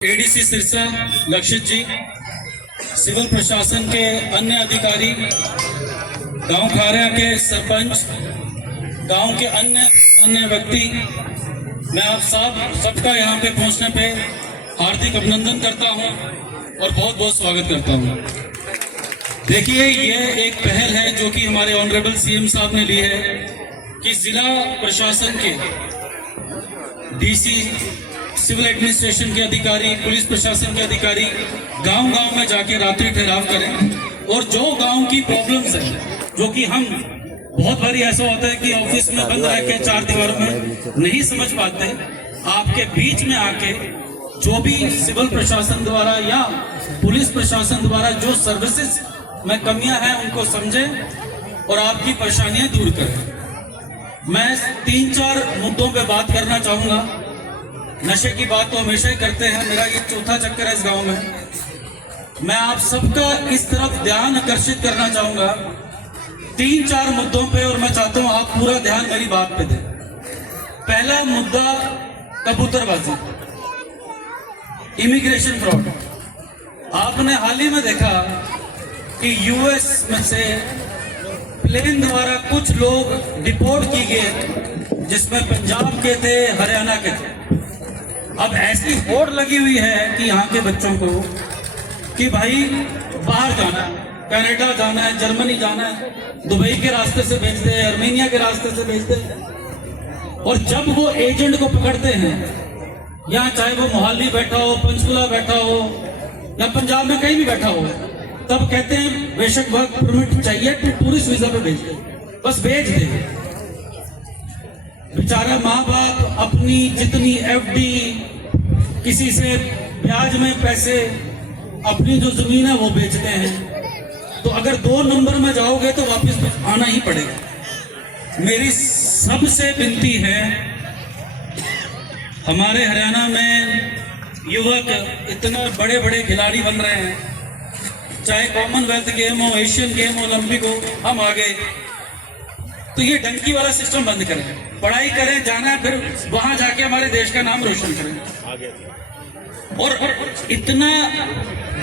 ADC Sirsa लक्षित जी, civil प्रशासन के अन्य अधिकारी, गांव खारिया के सरपंच, गांव के अन्य व्यक्ति, मैं आप सबका यहाँ पे पहुँचने पे हार्दिक अभिनंदन करता हूँ और बहुत बहुत स्वागत करता हूँ। देखिए, ये एक पहल है जो कि हमारे ऑनरेबल सीएम साहब ने ली है कि जिला प्रशासन के डीसी, सिविल एडमिनिस्ट्रेशन के अधिकारी, पुलिस प्रशासन के अधिकारी गांव-गांव में जाके रात्रि ठहराव करें और जो गांव की प्रॉब्लम्स है, जो कि हम बहुत बारी ऐसा होता है कि ऑफिस में बंद रह के चार दीवारों में नहीं समझ पाते, आपके बीच में आके जो भी सिविल प्रशासन द्वारा या पुलिस प्रशासन द्वारा जो सर्विसेज में कमियां हैं उनको समझें और आपकी परेशानियां दूर करें। मैं 3-4 मुद्दों पे बात करना चाहूंगा। नशे की बात तो हमेशा ही करते हैं, मेरा ये चौथा चक्कर है इस गांव में। मैं आप सबका इस तरफ ध्यान आकर्षित करना चाहूंगा 3-4 मुद्दों पे, और मैं चाहता हूं आप पूरा ध्यान मेरी बात पे दें। पहला मुद्दा कबूतरबाजी, इमिग्रेशन फ्रॉड। आपने हाल ही में देखा कि यूएस में से प्लेन द्वारा कुछ लोग डिपोर्ट किए गए, जिसमें पंजाब के थे, हरियाणा के थे। अब ऐसी होड़ लगी हुई है कि यहाँ के बच्चों को कि भाई बाहर जाना है, कनाडा जाना है, जर्मनी जाना है, दुबई के रास्ते से भेजते हैं, आर्मेनिया के रास्ते से भेजते हैं। और जब वो एजेंट को पकड़ते हैं, यहाँ चाहे वो मोहाली बैठा हो, पंचकुला बैठा हो या पंजाब में कहीं भी बैठा हो, तब कहते हैं बेशक वर्क परमिट चाहिए तो टूरिस्ट वीजा पे भेज दे, बस भेज दे। बेचारा माँ बाप अपनी जितनी एफडी, किसी से ब्याज में पैसे, अपनी जो जमीन है वो बेचते हैं। तो अगर 2 नंबर में जाओगे तो वापस आना ही पड़ेगा। मेरी सबसे विनती है, हमारे हरियाणा में युवक इतने बड़े बड़े खिलाड़ी बन रहे हैं, चाहे कॉमनवेल्थ गेम हो, एशियन गेम हो, ओलंपिक हो, हम आ गए। तो ये डंकी वाला सिस्टम बंद करें, पढ़ाई करें, जाना है फिर वहां जाके हमारे देश का नाम रोशन करें। और इतना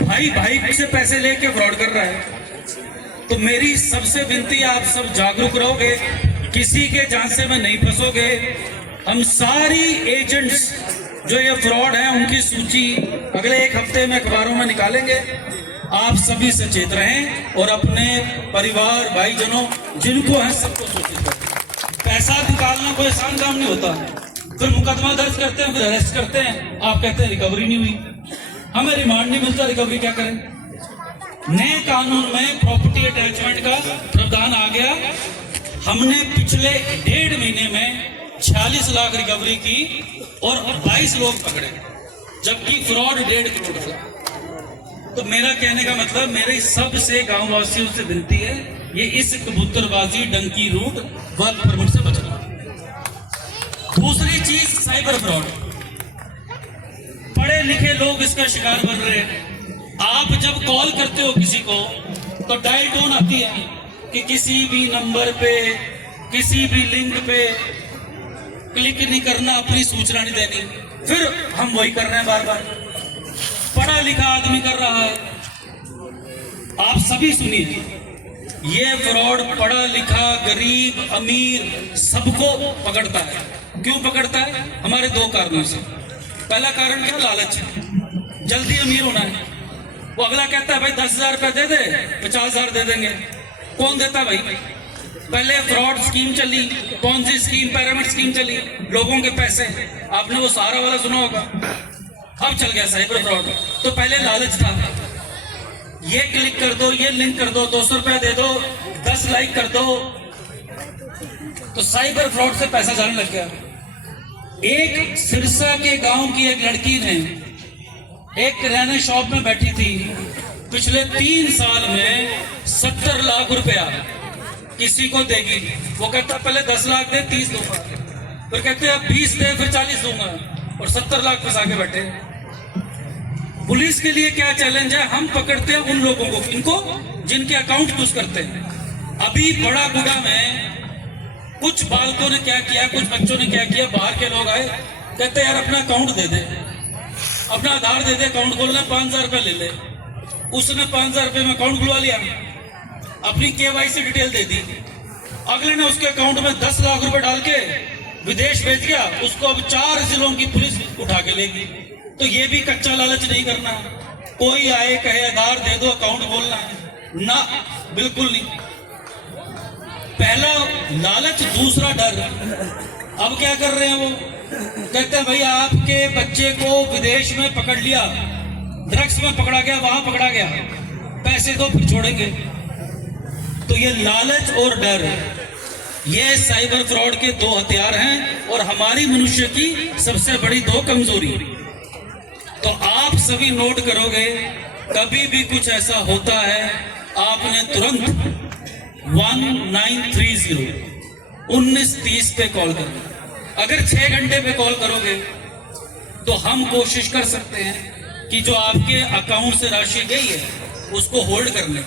भाई भाई से पैसे लेके फ्रॉड कर रहा है। तो मेरी सबसे विनती है, आप सब जागरूक रहोगे, किसी के झांसे में नहीं फंसोगे। हम सारी एजेंट्स जो ये फ्रॉड है उनकी सूची अगले 1 हफ्ते में अखबारों में निकालेंगे। आप सभी सचेत रहें और अपने परिवार, भाईजनों जिनको है सबको सूचित करें। पैसा निकालना कोई आसान काम नहीं होता। फिर मुकदमा दर्ज करते हैं, फिर अरेस्ट करते हैं, आप कहते हैं रिकवरी नहीं हुई, हमें रिमांड नहीं मिलता, रिकवरी क्या करें। नए कानून में प्रॉपर्टी अटैचमेंट का प्रावधान आ गया। हमने पिछले 1.5 महीने में 46 लाख रिकवरी की और 22 लोग पकड़े, जबकि फ्रॉड 1.5 करोड़ था। तो मेरा कहने का मतलब, मेरे सबसे गांव वासियों से विनती है, ये इस कबूतरबाजी, डंकी रूट, वर्क परमिट से बचना। दूसरी चीज साइबर फ्रॉड। पढ़े लिखे लोग इसका शिकार बन रहे हैं। आप जब कॉल करते हो किसी को तो डायल टोन आती है कि किसी भी नंबर पे, किसी भी लिंक पे क्लिक नहीं करना, अपनी सूचना नहीं देनी। फिर हम वही कर रहे हैं बार बार। पढ़ा लिखा आदमी कर रहा है। आप सभी सुनिए, ये फ्रॉड पढ़ा लिखा, गरीब, अमीर सबको पकड़ता है। क्यों पकड़ता है? हमारे 2 कारणों से। पहला कारण क्या? लालच, जल्दी अमीर होना है। वो अगला कहता है भाई 10,000 रुपए दे दे, 50,000 दे देंगे। कौन देता भाई? पहले फ्रॉड स्कीम चली, कौन सी स्कीम? पिरामिड स्कीम चली, लोगों के पैसे, आपने वो सारा वाला सुना होगा। अब चल गया साइबर फ्रॉड। तो पहले लालच था, ये क्लिक कर दो, ये लिंक कर दो, 200 रुपया दे दो, 10 लाइक कर दो, तो साइबर फ्रॉड से पैसा जाने लग गया। एक सिरसा के गांव की एक लड़की ने एक किराना शॉप में बैठी थी, पिछले 3 साल में 70 लाख रुपया किसी को देगी। वो कहता पहले 10 लाख दे, 30 दूंगा, फिर कहते अब 20 दे, फिर 40 दूंगा, और 70 लाख फंसा के बैठे। पुलिस के लिए क्या चैलेंज है? हम पकड़ते हैं उन लोगों को, इनको जिनके अकाउंट यूज करते हैं। अभी बड़ा गुड़ा में कुछ बालकों ने क्या किया, कुछ बच्चों ने क्या किया, बाहर के लोग आए, कहते यार अपना अकाउंट दे दे। अपना आधार दे दे, अकाउंट खोलना, 5,000 रुपये ले ले। उसने 5,000 रुपये में अकाउंट खुलवा लिया, अपनी KYC डिटेल दे दी। अगले ने उसके अकाउंट में 10 लाख रुपए डाल के विदेश भेज दिया, उसको अब 4 जिलों की पुलिस उठा के लेगी। तो ये भी कच्चा लालच नहीं करना। कोई आए कहे आधार दे दो अकाउंट खोलना है, ना, बिल्कुल नहीं। पहला लालच, दूसरा डर। अब क्या कर रहे हैं वो, कहते हैं भाई आपके बच्चे को विदेश में पकड़ लिया, ड्रग्स में पकड़ा गया, वहां पकड़ा गया, पैसे दो फिर छोड़ेंगे। तो ये लालच और डर, ये साइबर फ्रॉड के 2 हथियार हैं और हमारी मनुष्य की सबसे बड़ी 2 कमजोरी। तो आप सभी नोट करोगे, कभी भी कुछ ऐसा होता है, आपने तुरंत 1930 पे कॉल करना। अगर 6 घंटे पे कॉल करोगे तो हम कोशिश कर सकते हैं कि जो आपके अकाउंट से राशि गई है उसको होल्ड कर लें।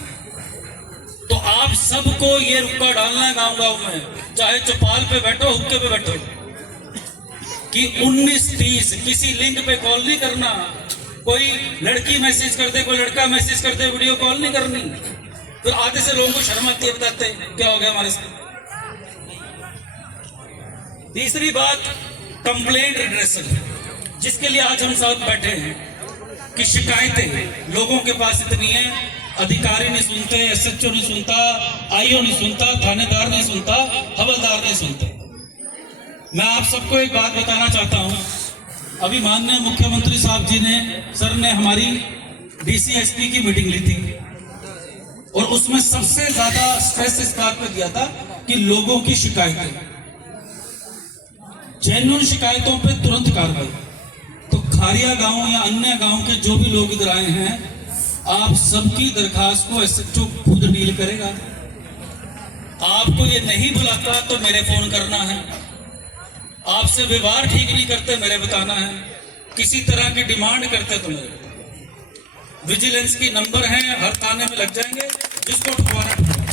तो आप सबको ये रुक्का डालना है गांव गांव में, चाहे चौपाल पे बैठो, हुक्के पे बैठो, कि 1930 किसी लिंक पे कॉल नहीं करना। कोई लड़की मैसेज कर दे, कोई लड़का मैसेज कर दे, वीडियो कॉल नहीं करनी। फिर आधे से लोगों को शर्म आती है, बताते क्या हो गया हमारे साथ। तीसरी बात, कंप्लेंट रिड्रेसल, जिसके लिए आज हम साथ बैठे हैं, कि शिकायतें लोगों के पास इतनी है, अधिकारी नहीं सुनते, SHO नहीं सुनता, IO नहीं सुनता, थानेदार नहीं सुनता, हवलदार नहीं सुनते। मैं आप सबको एक बात बताना चाहता हूं। अभी माननीय मुख्यमंत्री साहब जी ने, सर ने हमारी DC SP की मीटिंग ली थी और उसमें सबसे ज्यादा स्ट्रेस इस बात पर दिया था कि लोगों की शिकायतें, जेन्युइन शिकायतों पे तुरंत कार्रवाई। तो खारिया गांव या अन्य गांव के जो भी लोग इधर आए हैं, आप सबकी दरखास्त को SHO खुद डील करेगा। आपको ये नहीं बुलाता तो मेरे फोन करना है, आपसे व्यवहार ठीक नहीं करते मेरे बताना है, किसी तरह की डिमांड करते तो मेरे। विजिलेंस की नंबर है, हर थाने में लग जाएंगे, जिसको ठुकवाना ठुकवाना।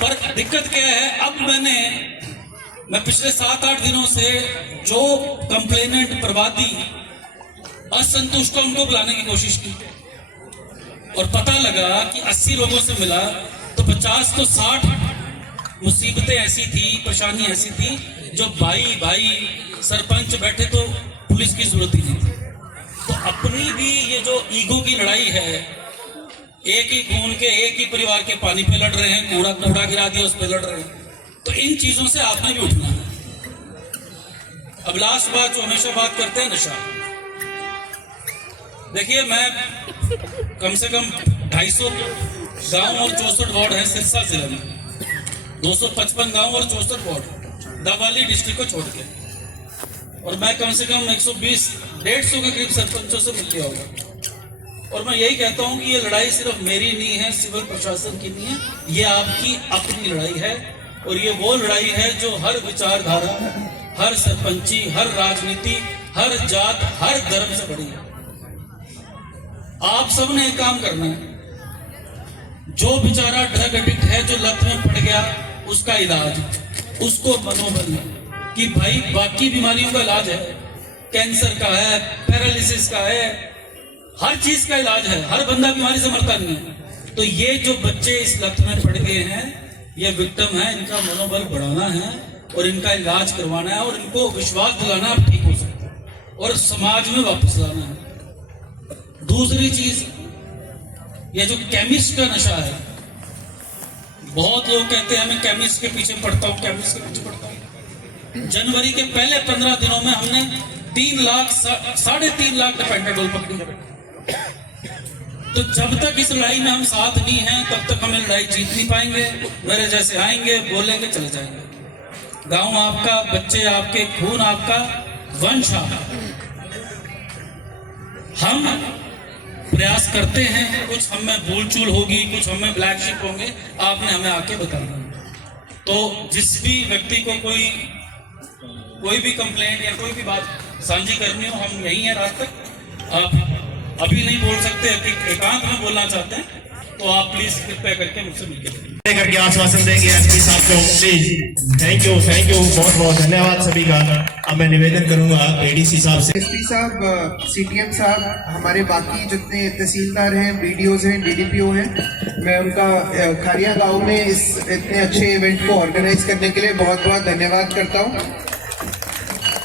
पर दिक्कत क्या है, अब मैं पिछले 7-8 दिनों से जो कंप्लेनेंट, प्रवादी, असंतुष्ट, उनको बुलाने की कोशिश की और पता लगा कि 80 लोगों से मिला तो 50 तो 60 मुसीबतें ऐसी थी, परेशानी ऐसी थी, जो भाई सरपंच बैठे तो पुलिस की जरूरत ही नहीं थी। तो अपनी भी ये जो ईगो की लड़ाई है, एक ही खून के, एक ही परिवार के पानी पे लड़ रहे हैं, कूड़ा गिरा दिया उस पे लड़ रहे हैं। तो इन चीजों से आपने भी उठना है। अब लास्ट बात जो हमेशा बात करते हैं, नशा। देखिए, मैं कम से कम 250 गांव और 64 वार्ड है सिरसा जिले में, 255 गांव और 64 वार्ड दवाली डिस्ट्रिक्ट को छोड़ के, और मैं कम से कम 120-150 के करीब सरपंचों से मिल गया होगा। और मैं यही कहता हूं कि ये लड़ाई सिर्फ मेरी नहीं है, सिविल प्रशासन की नहीं है, ये आपकी अपनी लड़ाई है। और ये वो लड़ाई है जो हर विचारधारा, हर सरपंची, हर राजनीति, हर जात, हर धर्म से बड़ी है। आप सबने एक काम करना है, जो बेचारा ड्रग एडिक्ट है, जो लत में पड़ गया, उसका इलाज, उसको मनोबल कि भाई बाकी बीमारियों का इलाज है, कैंसर का है, पैरालिसिस का है, हर चीज का इलाज है, हर बंदा बीमारी से मरता नहीं है। तो ये जो बच्चे इस लत में पड़ गए हैं, ये विक्टिम है, इनका मनोबल बढ़ाना है और इनका इलाज करवाना है और इनको विश्वास दिलाना आप ठीक हो सकते और समाज में वापस लाना है। दूसरी चीज, ये जो केमिस्ट का नशा है, बहुत लोग कहते हैं मैं केमिस्ट के पीछे पड़ता हूँ, केमिस्ट के पीछे पड़ता हूँ। जनवरी के पहले 15 दिनों में हमने 3 लाख 3.5 लाख डिपेंडेंट पकड़ी। तो जब तक इस लड़ाई में हम साथ नहीं हैं, तब तक हमें लड़ाई जीत नहीं पाएंगे। मेरे जैसे आएंगे, बोलेंगे, चले जाएंगे। गांव आपका, बच्चे आपके, खून आपका, वंश आपका। हम प्रयास करते हैं, कुछ हमें भूल चूल होगी, कुछ हमें ब्लैक शिप होंगे, आपने हमें आके बताना। तो जिस भी व्यक्ति को कोई भी कंप्लेंट या कोई भी बात साझी करनी हो, हम यही हैं रात तक। आप अभी नहीं बोल सकते, एकांत में बोलना चाहते हैं तो आप प्लीज कृपया करके मुझसे मिलकर करके आश्वासन देंगे एसपी साहब को प्लीज। थैंक यू बहुत बहुत धन्यवाद सभी का। अब मैं निवेदन करूंगा एडीसी साहब से। एसपी साहब, सीटीएम साहब, हमारे बाकी जितने तहसीलदार हैं, बीडीओज हैं, डीडीपीओ हैं, मैं उनका खारिया गांव में इस इतने अच्छे इवेंट को ऑर्गेनाइज करने के लिए बहुत बहुत धन्यवाद करता हूं।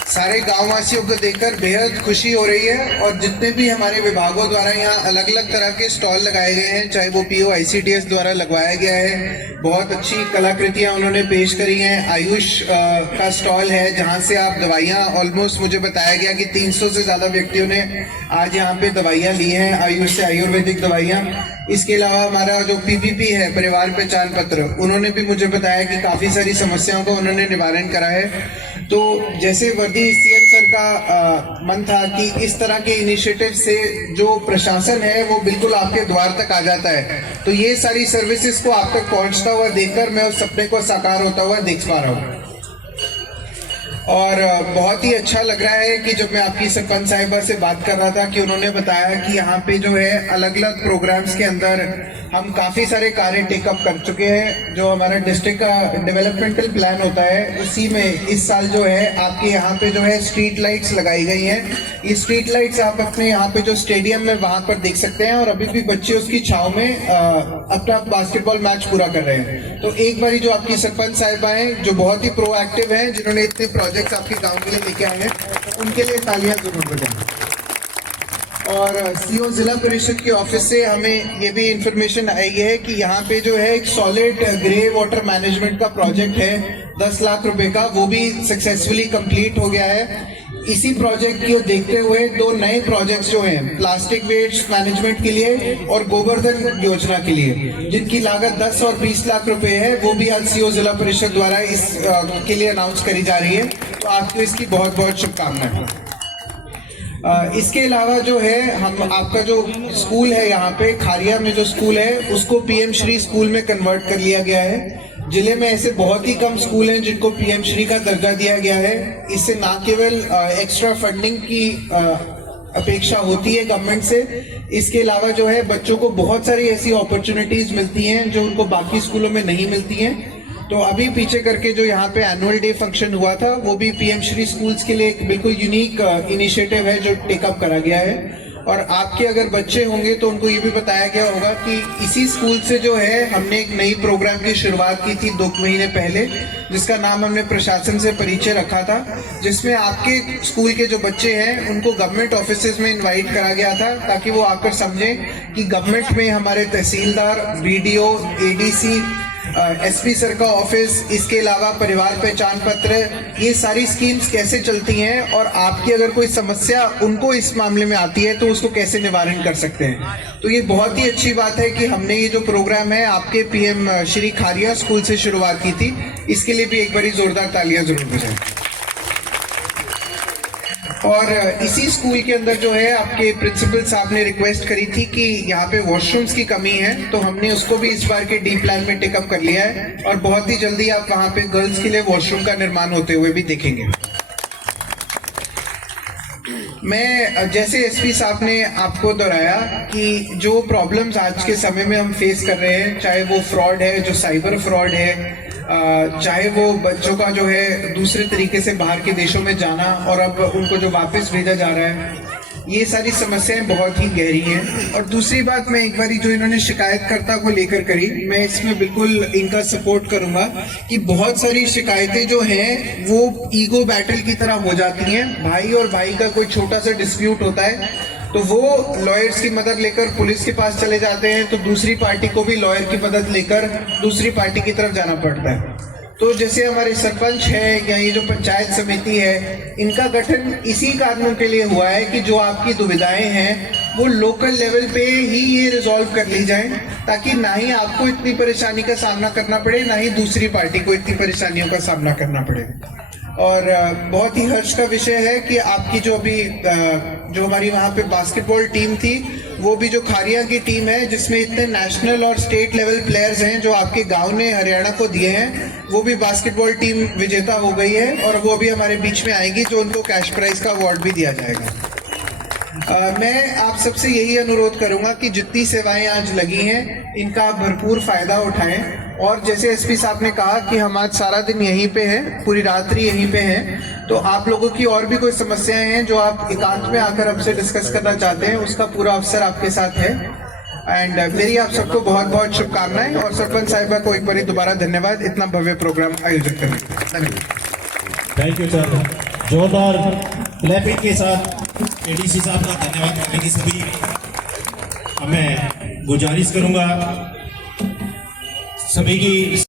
सारे गांव वासियों को देखकर बेहद खुशी हो रही है और जितने भी हमारे विभागों द्वारा यहाँ अलग अलग तरह के स्टॉल लगाए गए हैं, चाहे वो पीओ आईसीडीएस द्वारा लगवाया गया है, बहुत अच्छी कलाकृतियां उन्होंने पेश करी हैं। आयुष का स्टॉल है जहां से आप दवाइयां, ऑलमोस्ट मुझे बताया गया कि 300 से ज्यादा व्यक्तियों ने आज यहाँ पे दवाइयां ली हैं, आयुष से आयुर्वेदिक दवाइयां। इसके अलावा हमारा जो पीपीपी है, परिवार पहचान पत्र, उन्होंने भी मुझे बताया कि काफी सारी समस्याओं का उन्होंने निवारण करा है। तो जैसे वर्दी सीएम सर का मन था कि इस तरह के इनिशिएटिव से जो प्रशासन है वो बिल्कुल आपके द्वार तक आ जाता है, तो ये सारी सर्विसेज को आप तक पहुंचता हुआ देखकर मैं उस सपने को साकार होता हुआ देख पा रहा हूँ। और बहुत ही अच्छा लग रहा है कि जब मैं आपकी सरपंच साहिबा से बात कर रहा था कि उन्होंने बताया कि यहाँ पे जो है अलग अलग प्रोग्राम्स के अंदर हम काफी सारे कार्य टेकअप कर चुके हैं। जो हमारा डिस्ट्रिक्ट का डेवलपमेंटल प्लान होता है उसी में इस साल जो है आपके यहाँ पे जो है स्ट्रीट लाइट्स लगाई गई हैं। ये स्ट्रीट लाइट्स आप अपने यहाँ पे जो स्टेडियम में वहां पर देख सकते हैं और अभी भी बच्चे उसकी छाव में अपना बास्केटबॉल मैच पूरा कर रहे हैं। तो एक बारी जो आपकी सरपंच साहिबा हैं जो बहुत ही प्रोएक्टिव हैं, जिन्होंने इतने प्रोजेक्ट्स आपके गांव के लिए लेके आए हैं, उनके लिए तालियां जरूर बजाएं। और सीओ जिला परिषद के ऑफिस से हमें ये भी इंफॉर्मेशन आई है कि यहाँ पे जो है एक सॉलिड ग्रे वाटर मैनेजमेंट का प्रोजेक्ट है 10 लाख रुपए का, वो भी सक्सेसफुली कंप्लीट हो गया है। इसी प्रोजेक्ट को देखते हुए 2 नए प्रोजेक्ट्स जो हैं प्लास्टिक वेस्ट मैनेजमेंट के लिए और गोवर्धन योजना के लिए, जिनकी लागत 10 और 20 लाख रुपए है, वो भी आज सीओ जिला परिषद द्वारा इस के लिए अनाउंस करी जा रही है। तो आपको इसकी बहुत बहुत शुभकामनाएं। इसके अलावा जो है हम आपका जो स्कूल है यहाँ पे खारिया में जो स्कूल है उसको पीएम श्री स्कूल में कन्वर्ट कर लिया गया है। जिले में ऐसे बहुत ही कम स्कूल हैं जिनको पीएम श्री का दर्जा दिया गया है। इससे न केवल एक्स्ट्रा फंडिंग की अपेक्षा होती है गवर्नमेंट से, इसके अलावा जो है बच्चों को बहुत सारी ऐसी अपॉर्चुनिटीज मिलती हैं जो उनको बाकी स्कूलों में नहीं मिलती हैं। तो अभी पीछे करके जो यहाँ पे एनुअल डे फंक्शन हुआ था वो भी पीएम श्री स्कूल्स के लिए एक बिल्कुल यूनिक इनिशिएटिव है जो टेकअप करा गया है। और आपके अगर बच्चे होंगे तो उनको ये भी बताया गया होगा कि इसी स्कूल से जो है हमने एक नई प्रोग्राम की शुरुआत की थी 2 महीने पहले, जिसका नाम हमने प्रशासन से परिचय रखा था, जिसमें आपके स्कूल के जो बच्चे हैं उनको गवर्नमेंट ऑफिसेज में इनवाइट करा गया था ताकि वो आकर समझें कि गवर्नमेंट में हमारे तहसीलदार, बीडीओ, एडीसी, एसपी सर का ऑफिस, इसके अलावा परिवार पहचान पत्र, ये सारी स्कीम्स कैसे चलती हैं और आपकी अगर कोई समस्या उनको इस मामले में आती है तो उसको कैसे निवारण कर सकते हैं। तो ये बहुत ही अच्छी बात है कि हमने ये जो प्रोग्राम है आपके पीएम श्री खारिया स्कूल से शुरुआत की थी। इसके लिए भी एक बारी जोरदार तालियां जरूर बजाएं। और इसी स्कूल के अंदर जो है आपके प्रिंसिपल साहब ने रिक्वेस्ट करी थी कि यहाँ पे वॉशरूम्स की कमी है, तो हमने उसको भी इस बार के डी प्लान में टेकअप कर लिया है और बहुत ही जल्दी आप वहाँ पे गर्ल्स के लिए वॉशरूम का निर्माण होते हुए भी देखेंगे। मैं जैसे एसपी साहब ने आपको दोहराया कि जो प्रॉब्लम्स आज के समय में हम फेस कर रहे हैं, चाहे वो फ्रॉड है, जो साइबर फ्रॉड है, चाहे वो बच्चों का जो है दूसरे तरीके से बाहर के देशों में जाना और अब उनको जो वापस भेजा जा रहा है, ये सारी समस्याएं बहुत ही गहरी हैं। और दूसरी बात, मैं एक बारी जो इन्होंने शिकायतकर्ता को लेकर करी, मैं इसमें बिल्कुल इनका सपोर्ट करूंगा कि बहुत सारी शिकायतें जो हैं वो ईगो बैटल की तरह हो जाती हैं। भाई और भाई का कोई छोटा सा डिस्प्यूट होता है तो वो लॉयर्स की मदद लेकर पुलिस के पास चले जाते हैं, तो दूसरी पार्टी को भी लॉयर की मदद लेकर दूसरी पार्टी की तरफ जाना पड़ता है। तो जैसे हमारे सरपंच है या ये जो पंचायत समिति है, इनका गठन इसी कारणों के लिए हुआ है कि जो आपकी दुविधाएं हैं वो लोकल लेवल पे ही ये रिजॉल्व कर ली जाएं, ताकि ना ही आपको इतनी परेशानी का सामना करना पड़े, ना ही दूसरी पार्टी को इतनी परेशानियों का सामना करना पड़े। और बहुत ही हर्ष का विषय है कि आपकी जो अभी जो हमारी वहाँ पे बास्केटबॉल टीम थी, वो भी जो खारिया की टीम है जिसमें इतने नेशनल और स्टेट लेवल प्लेयर्स हैं जो आपके गांव ने हरियाणा को दिए हैं, वो भी बास्केटबॉल टीम विजेता हो गई है और वो भी हमारे बीच में आएगी, जो उनको कैश प्राइज का अवार्ड भी दिया जाएगा। मैं आप सबसे यही अनुरोध करूंगा कि जितनी सेवाएं आज लगी हैं इनका भरपूर फायदा उठाएं। और जैसे एसपी साहब ने कहा कि हम आज सारा दिन यहीं पे हैं, पूरी रात्रि यहीं पे हैं, तो आप लोगों की और भी कोई समस्याएं हैं जो आप एकांत में आकर हमसे डिस्कस करना चाहते हैं, उसका पूरा अवसर आपके साथ है। एंड मेरी आप सबको बहुत बहुत शुभकामनाएं और सरपंच साहिबा को एक बार दोबारा धन्यवाद इतना भव्य प्रोग्राम आयोजित करने के लिए। धन्यवाद। थैंक यू सर, जोरदार क्लैपिंग के साथ एडीसी साहब का धन्यवाद करने की सभी मैं गुजारिश करूंगा सभी की।